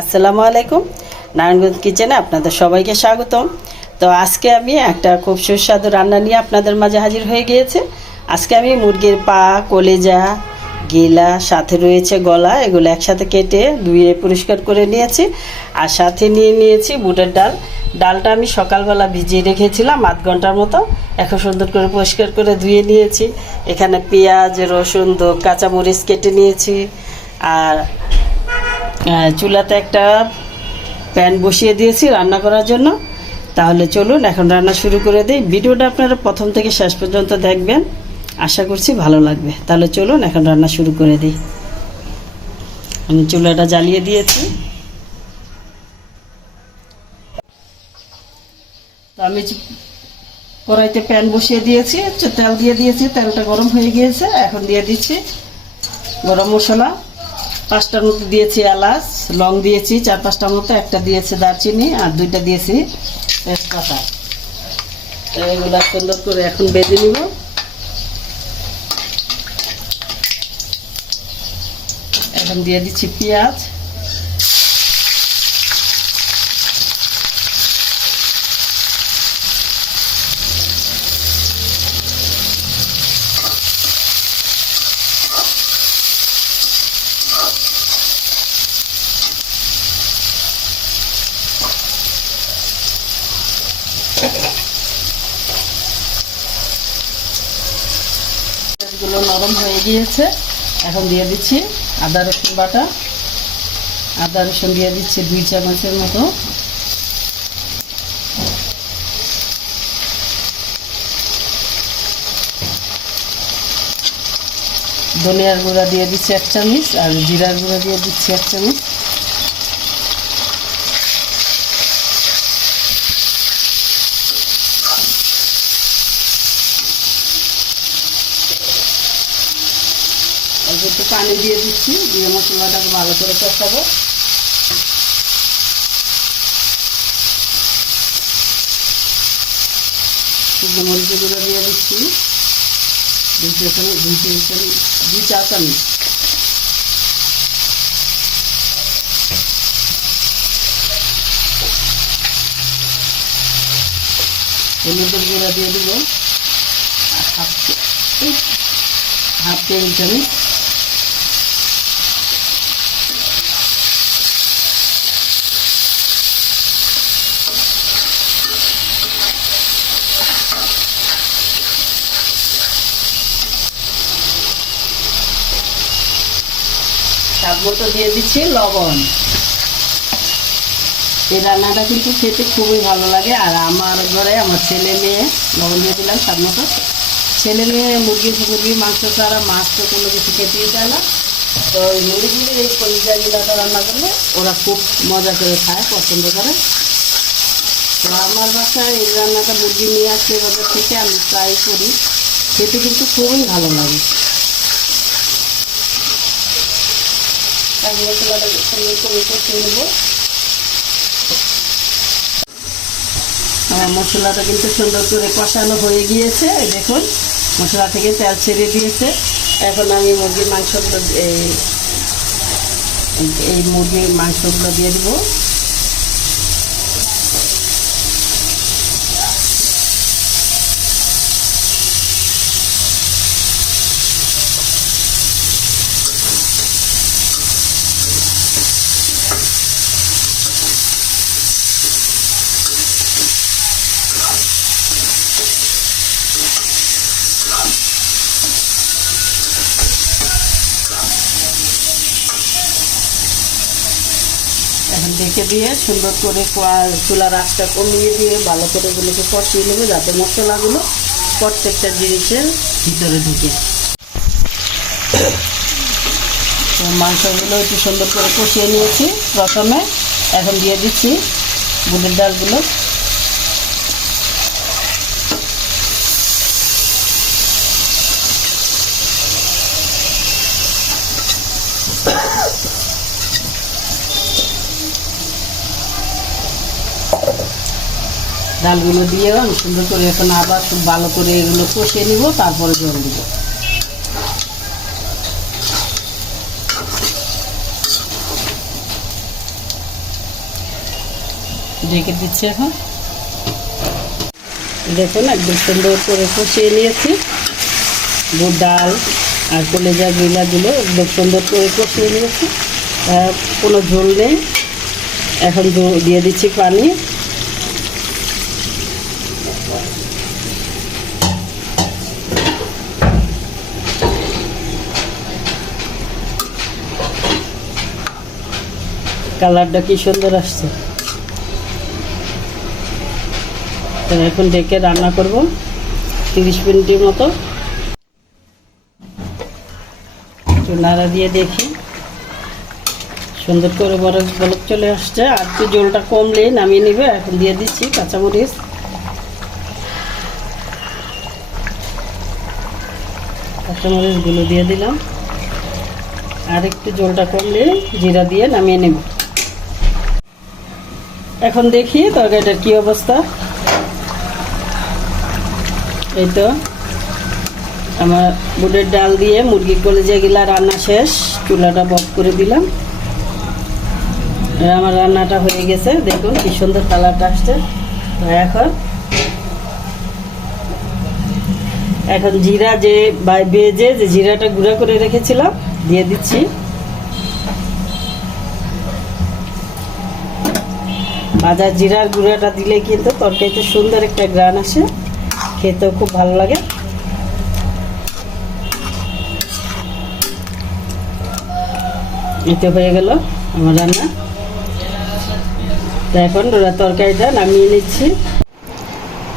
আসসালামু আলাইকুম। নারায়ণগঞ্জ কিচেনে আপনাদের সবাইকে স্বাগতম। তো আজকে আমি একটা খুব সুস্বাদু রান্না নিয়ে আপনাদের মাঝে হাজির হয়ে গিয়েছে। আজকে আমি মুরগির পা, কলেজা, গিলা, সাথে রয়েছে গলা, এগুলো একসাথে কেটে ধুয়ে পরিষ্কার করে নিয়েছি। আর সাথে নিয়ে নিয়েছি বুটের ডাল। ডালটা আমি সকালবেলা ভিজিয়ে রেখেছিলাম আধ ঘণ্টার মতো। এখন সুন্দর করে পরিষ্কার করে ধুয়ে নিয়েছি। এখানে পেঁয়াজ, রসুন, কাঁচামরিচ কেটে নিয়েছি। আর চুলাতে একটা প্যান বসিয়ে দিয়েছি রান্না করার জন্য। তাহলে চলুন, এখন রান্না শুরু করে দিই। ভিডিওটা আপনারা প্রথম থেকে শেষ পর্যন্ত দেখবেন। আশা করছি ভালো লাগবে। তাহলে চলুন, এখন রান্না শুরু করে দিই। আমি চুলাটা জ্বালিয়ে দিয়েছি। তো আমি কড়াইতে প্যান বসিয়ে দিয়েছি তেল দিয়ে দিয়েছি। তেলটা গরম হয়ে গিয়েছে, এখন দিয়ে দিচ্ছি গরম মশলা। পাঁচটার মতো দিয়েছি এলাচ, লং দিয়েছি চার পাঁচটার মতো একটা দিয়েছি দারচিনি আর দুইটা দিয়েছি তেজপাতা। এগুলো সুন্দর করে এখন বেঁধে নিব। এখন দিয়ে দিচ্ছি পেঁয়াজ। পেঁয়াজগুলো নরম হয়ে গিয়েছে। এখন দিয়ে দিচ্ছি আদা রসুন বাটা। আদা রসুন দিয়ে দিচ্ছি দুই চামচের মতো। ধনিয়ার গুঁড়া দিয়ে দিচ্ছি এক চামচ আর জিরার গুঁড়া দিয়ে দিচ্ছি এক চামচ। একটু পানি দিয়ে দিচ্ছি, দিয়ে মশলাটাকে ভালো করে কষাবো। শুকনো মরিচের গুঁড়ো দিয়ে দিচ্ছি। দুই চা চামচ, দুই চা চামচ, দুই চা চামচ। হলুদের গুঁড়া দিয়ে দিব। হাফ হাফ টেবিল চামচ স্বাদ মতো দিয়ে দিচ্ছি লবণ। এই রান্নাটা কিন্তু খেতে খুবই ভালো লাগে। আর আমার ঘরে আমার ছেলে মেয়ে, লবণ দিয়ে দিলাম স্বাদ মতো। ছেলে মেয়ে মুরগি মুরগি মাংস ছাড়া মাছ তো কোনো কিছু খেতেই চায় না। তো মুরগির এই কলিজা গিলাটা রান্না করলে ওরা খুব মজা করে খায়, পছন্দ করে। তো আমার বাসায় এই রান্নাটা মুরগি নিয়ে আসলে থেকে আমি ট্রাই করি। খেতে কিন্তু খুবই ভালো লাগে। তাই মশলাটা সুন্দর করে কষিয়ে নেব আমার মশলাটা কিন্তু সুন্দর করে কষানো হয়ে গিয়েছে দেখুন। মশলা থেকে তেল ছেড়ে দিয়েছে। এখন আমি মুরগির মাংসগুলো এই মুরগির মাংসগুলো দিয়ে দিব। ডেকে দিয়ে সুন্দর করে চুলার আঁচটা কমিয়ে দিয়ে ভালো করে এগুলোকে কষিয়ে নেব যাতে মশলাগুলো প্রত্যেকটা জিনিসের ভিতরে ঢুকে। তো মাংসগুলো একটু সুন্দর করে কষিয়ে নিয়েছি। প্রথমে এখন দিয়ে দিচ্ছি বুলের ডালগুলো। ডালগুলো দিয়ে আমি সুন্দর করে এখন আবার খুব ভালো করে এগুলো কষিয়ে নিব, তারপরে জল দিব। ঢেকে দিচ্ছি এখন। দেখুন, একদম সুন্দর করে কষিয়ে নিয়েছি। বুট ডাল আর কলেজা গিলাগুলো একদম সুন্দর করে কষিয়ে নিয়েছি। কোনো ঝোল নেই। এখন দিয়ে দিচ্ছি পানি। কালারটা কি সুন্দর আসছে। এখন ডেকে রান্না করব, তিরিশ মিনিটের মতো। একটু নাড়া দিয়ে দেখি। সুন্দর করে বরফ বরফ চলে আসছে। আর একটু জলটা কমলে নামিয়ে নেবে। এখন দিয়ে দিচ্ছি কাঁচামরিচ। কাঁচামরিচগুলো দিয়ে দিলাম। আর একটু জলটা কমলে জিরা দিয়ে নামিয়ে নেব। এখন দেখি তরকারিটার কি অবস্থা। এই তো, আমার বুটের ডাল দিয়ে মুরগির কলেজে গিলা রান্না শেষ, চুলাটা বন্ধ করে দিলাম। আমার রান্নাটা হয়ে গেছে, দেখুন কি সুন্দর কালারটা আসছে। এখন এখন জিরা যে বেজে যে জিরাটা গুঁড়া করে রেখেছিলাম, দিয়ে দিচ্ছি। ভাজা জিরার গুঁড়াটা দিলে কিন্তু তরকারিতে সুন্দর একটা গ্রান আসে, খেতেও খুব ভালো লাগে। এতে হয়ে গেল আমার রান্না। এখন তরকারিটা নামিয়ে নিচ্ছি।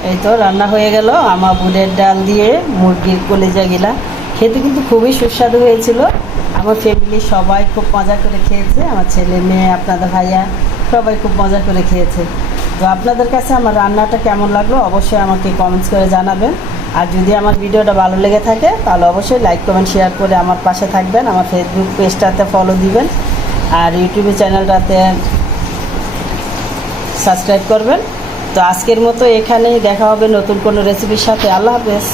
এই তো রান্না হয়ে গেল। আমার বুটের ডাল দিয়ে মুরগির কলেজা গিলা। খেতে কিন্তু খুবই সুস্বাদু হয়েছিল। আমার ফ্যামিলি সবাই খুব মজা করে খেয়েছে। আমার ছেলে মেয়ে, আপনাদের ভাইয়া সবাই খুব মজা করে খেয়েছে। তো আপনাদের কাছে আমার রান্নাটা কেমন লাগল অবশ্যই আমাকে কমেন্টস করে জানাবেন। আর যদি আমার ভিডিওটা ভালো লেগে থাকে, তাহলে অবশ্যই লাইক কমেন্ট শেয়ার করে আমার পাশে থাকবেন। আমার ফেসবুক পেজটাতে ফলো দিবেন। আর ইউটিউবে চ্যানেলটাতে সাবস্ক্রাইব করবেন। তো আজকের মতো এখানেই দেখা হবে নতুন কোনো রেসিপির সাথে। আল্লাহ হাফেজ।